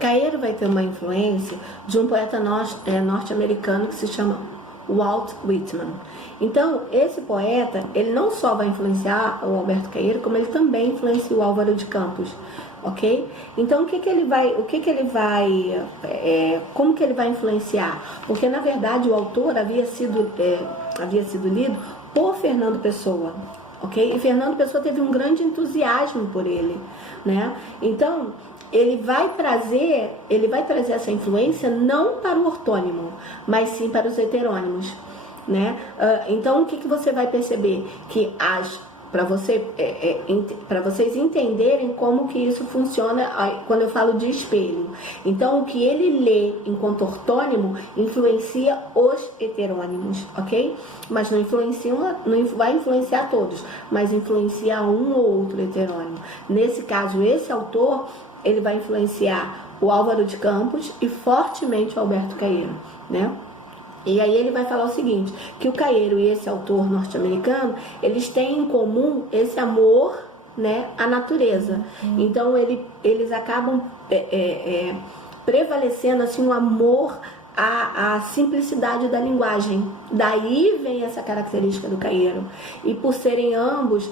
Caeiro vai ter uma influência de um poeta norte-americano que se chama Walt Whitman. Então, esse poeta, ele não só vai influenciar o Alberto Caeiro, como ele também influencia o Álvaro de Campos, ok? Então, como que ele vai influenciar? Porque, na verdade, o autor havia sido lido por Fernando Pessoa, ok? E Fernando Pessoa teve um grande entusiasmo por ele, né? Então, ele vai trazer essa influência não para o ortônimo, mas sim para os heterônimos, né? Então, o que você vai perceber? Que para vocês entenderem como que isso funciona quando eu falo de espelho. Então, o que ele lê enquanto ortônimo influencia os heterônimos, ok? Mas não vai influenciar todos, mas influencia um ou outro heterônimo. Nesse caso, esse autor, ele vai influenciar o Álvaro de Campos e fortemente o Alberto Caeiro, né? E aí ele vai falar o seguinte, que o Caeiro e esse autor norte-americano, eles têm em comum esse amor, né, à natureza. Então eles acabam prevalecendo assim, um amor à simplicidade da linguagem. Daí vem essa característica do Caeiro. E por serem ambos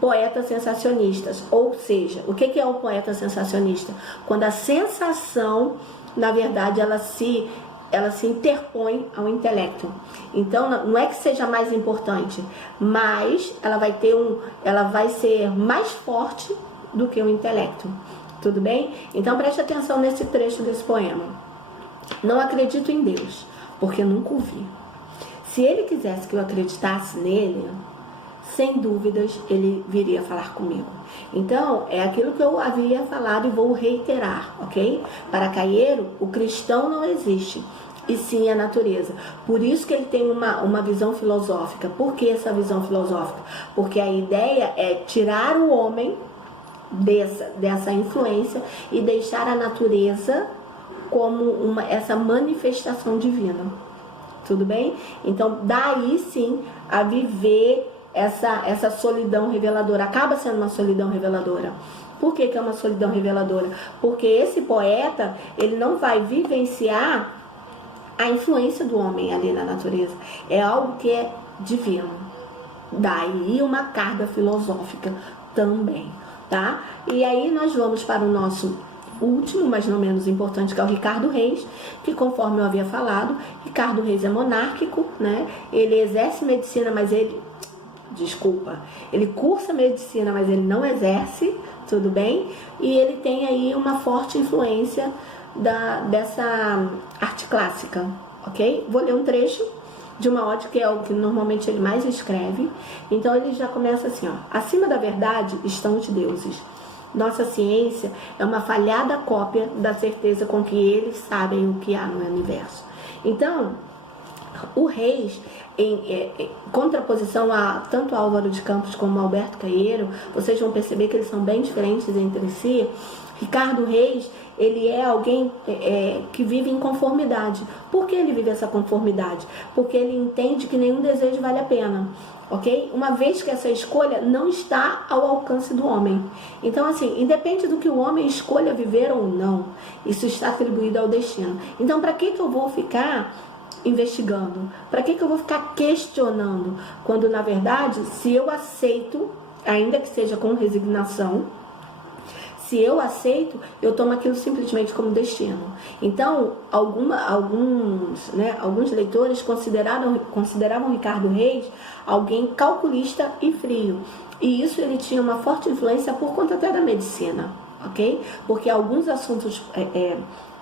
poetas sensacionistas, ou seja, o que é o poeta sensacionista? Quando a sensação, na verdade, ela se interpõe ao intelecto. Então, não é que seja mais importante, mas ela vai ser mais forte do que o intelecto. Tudo bem? Então, preste atenção nesse trecho desse poema. Não acredito em Deus, porque nunca o vi. Se ele quisesse que eu acreditasse nele, sem dúvidas, ele viria falar comigo. Então, é aquilo que eu havia falado e vou reiterar, ok? Para Caeiro, o cristão não existe, e sim a natureza. Por isso que ele tem uma visão filosófica. Por que essa visão filosófica? Porque a ideia é tirar o homem dessa influência e deixar a natureza como essa manifestação divina. Tudo bem? Então, daí sim a viver essa solidão reveladora. Acaba sendo uma solidão reveladora. Por que é uma solidão reveladora? Porque esse poeta, ele não vai vivenciar a influência do homem ali na natureza. É algo que é divino. Daí uma carga filosófica também, tá? E aí nós vamos para o nosso último, mas não menos importante, que é o Ricardo Reis, que, conforme eu havia falado, Ricardo Reis é monárquico, né? Ele exerce medicina, mas ele cursa medicina, mas ele não exerce, tudo bem? E ele tem aí uma forte influência dessa arte clássica, ok? Vou ler um trecho de uma ode, que é o que normalmente ele mais escreve. Então ele já começa assim, ó: acima da verdade estão os deuses. Nossa ciência é uma falhada cópia da certeza com que eles sabem o que há no universo. Então, o Reis, em contraposição a tanto Álvaro de Campos como Alberto Caeiro, vocês vão perceber que eles são bem diferentes entre si. Ricardo Reis, ele é alguém que vive em conformidade. Por que ele vive essa conformidade? Porque ele entende que nenhum desejo vale a pena, ok? Uma vez que essa escolha não está ao alcance do homem. Então, assim, independe do que o homem escolha viver ou não, isso está atribuído ao destino. Então, para que eu vou ficar investigando? Para que eu vou ficar questionando? Quando, na verdade, se eu aceito, ainda que seja com resignação, se eu aceito, eu tomo aquilo simplesmente como destino. Então, alguns leitores consideravam Ricardo Reis alguém calculista e frio. E isso ele tinha uma forte influência por conta até da medicina, ok? Porque alguns assuntos,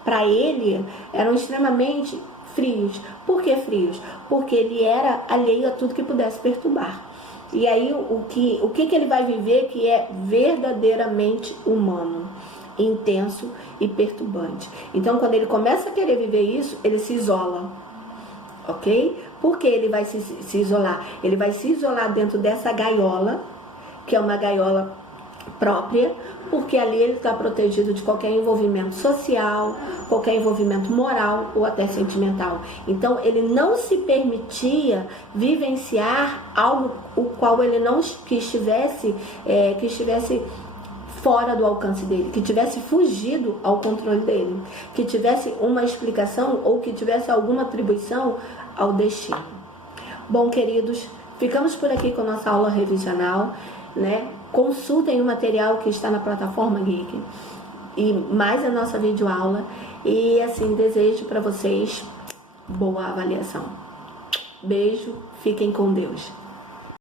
para ele, eram extremamente frios. Por que frios? Porque ele era alheio a tudo que pudesse perturbar. E aí o que ele vai viver que é verdadeiramente humano, intenso e perturbante. Então, quando ele começa a querer viver isso, ele se isola, ok? Por que ele vai se isolar? Ele vai se isolar dentro dessa gaiola, que é uma gaiola própria, porque ali ele está protegido de qualquer envolvimento social, qualquer envolvimento moral ou até sentimental. Então ele não se permitia vivenciar algo o qual ele não estivesse fora do alcance dele, que tivesse fugido ao controle dele, que tivesse uma explicação ou que tivesse alguma atribuição ao destino. Bom, queridos, ficamos por aqui com a nossa aula revisional, né? Consultem o material que está na plataforma Geek e mais a nossa videoaula. E assim, desejo para vocês boa avaliação. Beijo, fiquem com Deus.